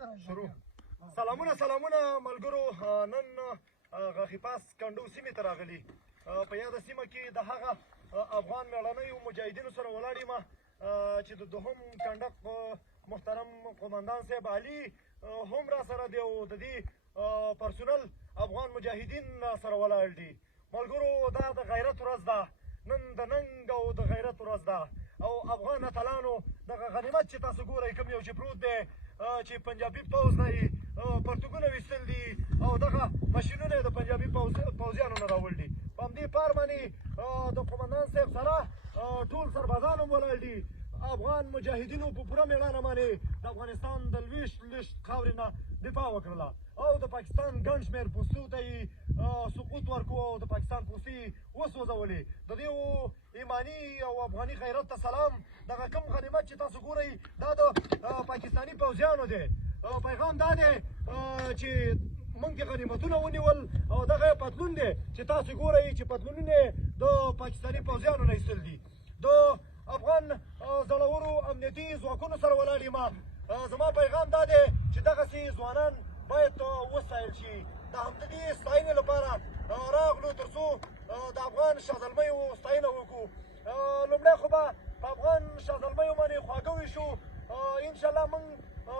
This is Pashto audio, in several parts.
شروع. سلامونه ملګرو، نن غاخیپاس کنډو سیمې ته راغلي. په یاده سیمه کې د هغه افغان میړنیو مجاهدینو سره ولاړ یم چې د دوهم کنډق محترم قومندان صاحب علي هم را سره دی او د دې پرسونل افغان مجاهدین را سره ولاړ دي. ملګرو، دا د غیرت ورځ ده، نن د ننګ او د غیرت ورځ ده او افغان اتلانو دغه غنیمت چې تاسو ګورئ کوم یو چې پروت دی چې پنجابي پوځ نه یې پرتګونه ویستل دي او دغه ماشینونه یې د پنجابي پوځیانو نه راوړل دي. په همدې پار باندې د قومندان صاحب سره ټول سربازان هم ولاړ دي. افغان مجاهدینو په پوره مېړانه باندې د افغانستان د لویشت خاورې نه دفاع وکړله او د پاکستان ګڼ شمېر پوستو ته یې سقوط ورکړو او د پاکستان پوستې یې وسوځولې. د دې ایماني او افغاني غیرت ته سلام. دغه کوم غنیمت چې تاسو ګورئ دا د پاکستاني پوځیانو دی. پیغام دا دی چې موږ د غنیمتونه ونیول او دغه پتلون دی چې تاسو ګورئ چې پتلونونه د پاکستاني پوځیانو نه ایستل دي. د افغان زړورو امنیتي ځواکونو سره ولاړ یم. زما پیغام دا دی چې دغسې ځوانان باید وستایل شي. د همدې ستاینې لپاره راغلو تر څو د افغان شهزلمیو ستاینه وکړو. لومړی خو به په افغان شهزلمیو باندې خواږه ویشو. انشاءالله موږ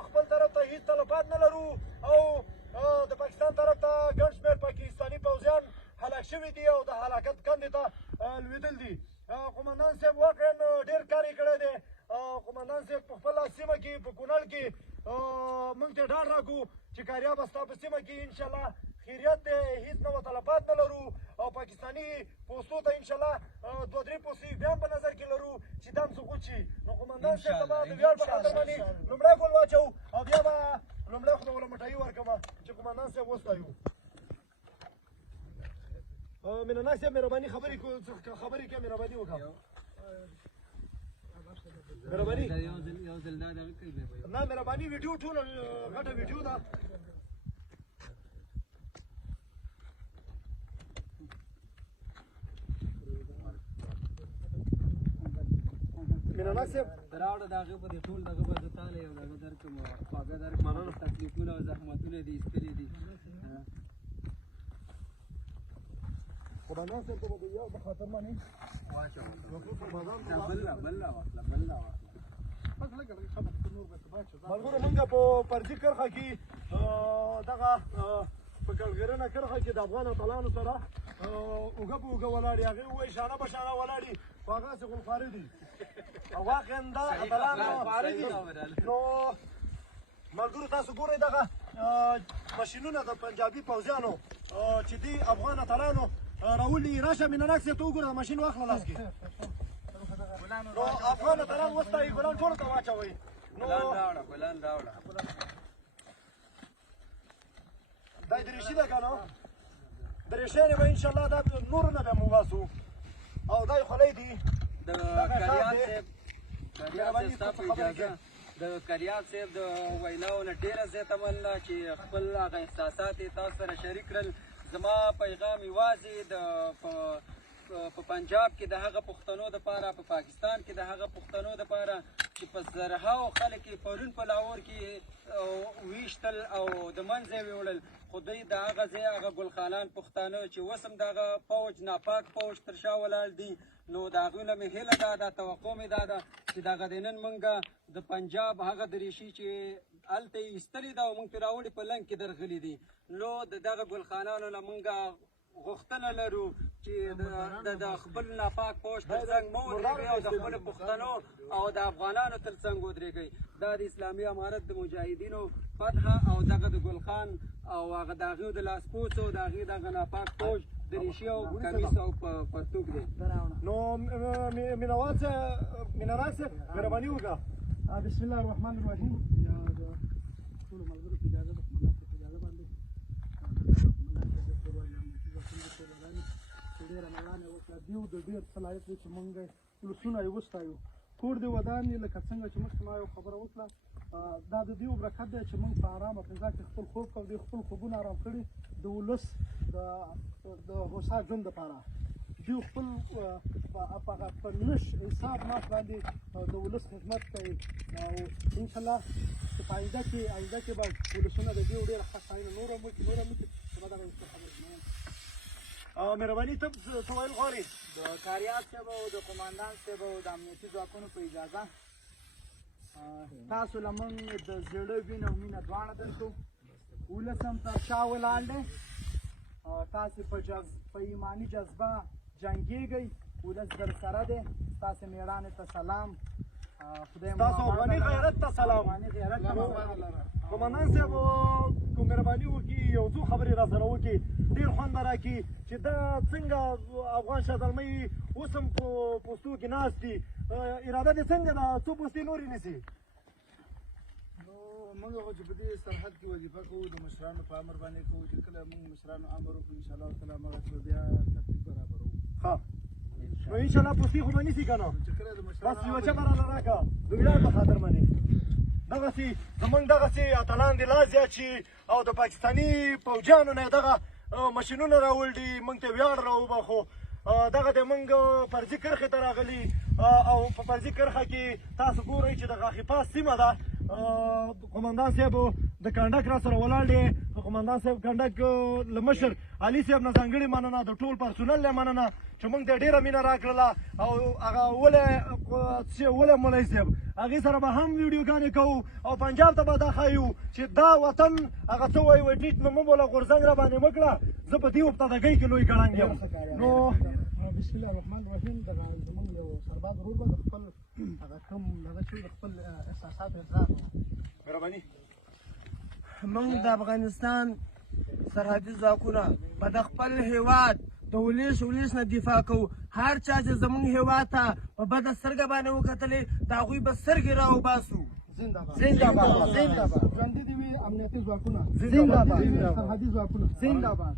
خپل طرف ته هېڅ تلفات نه لرو او د پاکستان طرف ته ګڼ شمېر پاکستاني پوځیان هلاک شوي دي او د هلاکت کندې ته لوېدل دي. قومندان صاحب واقعا ډېر کار یې کړی دی. قومندان صاحب په خپله سیمه کې په کونړ کې موږ ته ډاډ راکړو چې کاریا به ستا په سیمه کې انشاءالله خیریت دی، هېڅ نوع تلفات نه لرو او پاکستاني پوستو ته انشاءالله دوه درې پوستې بیا په نظر کې لرو چې دا هم سقوط شي. نو قومندان صاحب ته به د ویاړ په خاطر باندې لومړی ګل واچوو او بیا به لومړی خو به ورله مټایي ورکړم چې قومندان صاحب وستایو. مینه صاحب مهرباني خبرې کوي، مهرباني وکړه. مهرباني نه مهرباني ویډیو ټوله غټه ویډیو ده. مینه صاحب راوړه د هغې په دې ټول دغه به زه تاله یو دغه درکړم خواږه درکړم تکلیفونه او زحمتونه دې ایستلي دي. قومندان صاحب ته به د یو په خاطر باندې واچوه بله واخله ملګرو، موږ په فرضي کرښه کې دغه په کلګرنه کرښه کې د افغان اتلانو سره اوږه په اوږه ولاړ یې. هغې ووایي شانه په شانه ولاړ یي خو هغسې غلخواري دي او واقعا دا اتلان دي. نو ملګرو، تاسو ګورئ دغه ماشینونه د پنجابي پوځیانو چې دي افغان اتلانو راولي. راشه مینه ناک صاحب ته وګوره، د ماشین واخله لاس کې. نو افغان اتلان وستایي، ګلان ټولو ته واچوئ. ګلان راوړه دا دریشي ده که نه؟ دریشیانې به انشاءالله دا نورو نه به مو وباسو او دا یې خولۍ دي. د کریاب صاحب د ویناو نه ډېره زیاته مننه چې خپل هغه احساسات یې تاسو سره شریک کړل. زما پیغام یوازې په پنجاب کې د هغه پښتنو دپاره، په پاکستان کې د هغه پښتنو دپاره چې په زرهاو خلک یې پرون په لاهور کې ویشتل او د منځه یې ویوړل، خو دوی د هغه ځای هغه ګلخانان پښتانه چې اوس هم دغه پوځ ناپاک پوځ تر شا ولاړ دي. نو د هغوی نه مې هیله دا ده، توقع مې دا ده چې دغه د نن موږ د پنجاب هغه دریشي چې هلته یې ایستلې ده او موږ پرې راوړې په لنګ کې درغلي دي. نو د دغه ګلخانانو نه موږ غوښتنه لرو چې د خپل ناپاک پوځ تر څنګ مه ودرېږئ او د خپلو پښتنو او د افغانانو تر څنګ ودرېږئ. دا د اسلامي امارت د مجاهدینو فتحه او دغه د ګلخان او هغه د هغې د لاسپوڅو د هغې دغه ناپاک پوځ دریشي او کمیس او پرتوګ دی. نو مینوال صاحب مهرباني وکړه. بسم الله الرحمن الرحیم. ټولو ملګرو په اجازه د قومندان صاحب په اجازه باندې ډېره مېړانه یې وکړه. دیو د ډېر صلاحیت دی چې موږ ولسونه یې وستایو. کور دې ودان یې لکه څنګه چې مخکې ما یو خبره وکړه. دا د دیو برکت دی چې موږ په ارامه فضا کې خپل خوب کوو. خپل خوبونه ارام کړي د ولس د هوسا ژوند دپاره. دوی خپل په نش حساب مات باندې د ولس خدمت کوي او انشاءالله چې په آینده کې به ولسونه د دې ډېره ښه ستاینه نوره هم وکړي زما دغه خبره مهرباني ته څه ویل غواړې؟ د کاریات صاحب او د قماندان صاحب او د امنیتي ځواکونو په اجازه تاسو له موږ د زړه وینه او مینه دواړه درکو. ولس هم تر شا ولاړ دی، تاسې په ایماني جذبه جنګېږئ، ولس در سره دی. ستاسې مېړانې ته سلام، خدای ستاسو افغاني غیرت ته سلام. قماندان صاحب که مهرباني وکړي یو څو خبرې را سره وکړي، ډېر خوند به راکړي چې دا څنګه افغان شازلمۍ اوس هم په پوستو کې ناست دي. اراده دې څنګه ده څو پوستې نورې نیسي؟ موږ خو چې په دې سرحد کې وظیفه کوو د مشرانو په امر باندې کوو چې کله موږ مشرانو امر وکړو انشاءالله تعالی هماغسې به بیا ترتیب برابروو. ښه نو انشاءالله پوستې خو به نیسي که نه؟ بس یوه چپه راله راکړه د ویاړ په خاطر باندې. دغسې زمونږ دغسې اتلان دې لا زیات شي او د پاکستاني پوجیانو نه یې دغه مشینونه راوړي، موږ ته ویاړ راوبخو. دغه د موږ فرضي کرښې ته راغلي او په فرضي کرښه کې تاسو ګورئ چې د غاښي پاس سیمه ده. قماندان صاحب د کنډک را سره ولاړ دی. قماندان صاحب کنډک له مشر علي صاحب نه ځانګړې مننه، د ټول پرسونل نه مننه چې موږ ته ډېره مینه راکړله. او هغه ولې مولوي صاحب هغې سره به هم ویډیوګانې کوو او پنجاب ته به دا ښایو چې دا وطن هغه څه وایي ټیټ نو مه بوله غورځنګ را باندې مه کړه، زه په دې ابتداګۍ کې لوی ګړنګ یم. نو بسم الله الرحمن الرحیم. دغه زموږ یو سرباز ورور به د خپل هغه کوم دغه چې د خپل احساسات اظهار مهرباني. موږ د افغانستان سرحدي ځواکونه به د خپل هیواد د ولس نه دفاع کوو. هر چا چې زموږ هیواد ته په بده سترګه باندې وکتلې د هغوی به سترګې راوباسو. زنده‌باد. زنده‌باد. ژوندي دې وي امنیتي ځواکونه، زنده‌باد. سرحدي ځواکونه، زنده‌باد.